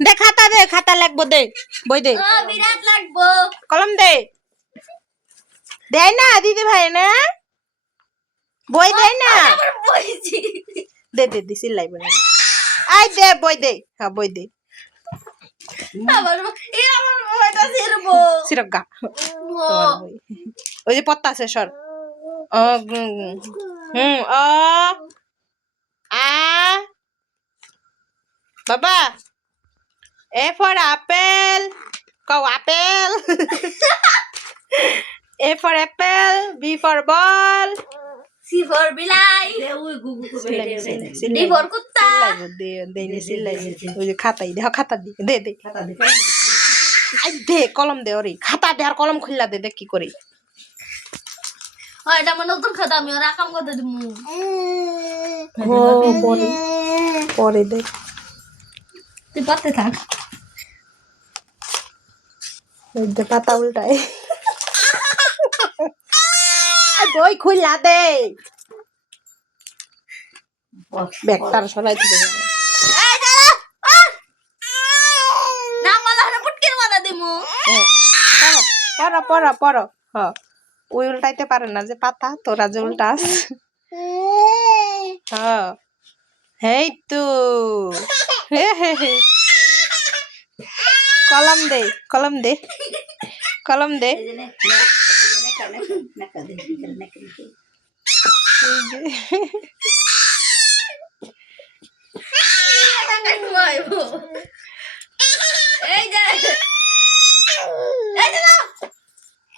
দে খাতা লাগবো দে বই দে বিরাট লাগবো কলম দে দেয় না দিদি ভাই না বই দেয় না বইছি দে সিলাইব না আই দে বই দে হ্যাঁ বই দে আমার বইটা ছিড়বো সিরগা তোমার বই ওই যে পত্তা আছে সর অ অ আ বাবা A for apple. Go apple. A for apple. B for ball. C for বিলাই D for কুত্তা খাতাই দে খাতা দি দে দে কলম দে ওরে খাতা দে আর কলম খুললা দে দেখ কি করি এটা আমার নতুন খাতা আমি ওর আকাম করতে দিব পরে দে তুই পাতে থাক পাতা উল্টায় বই খুললা দে ব্যাগটার সরাই দিবে না মালা হরে পুটকির মালা দিমু পড়ো ওই উল্টাইতে পারে না যে পাতা তোরা যে উল্টাস হেই তো কলম দে এই যে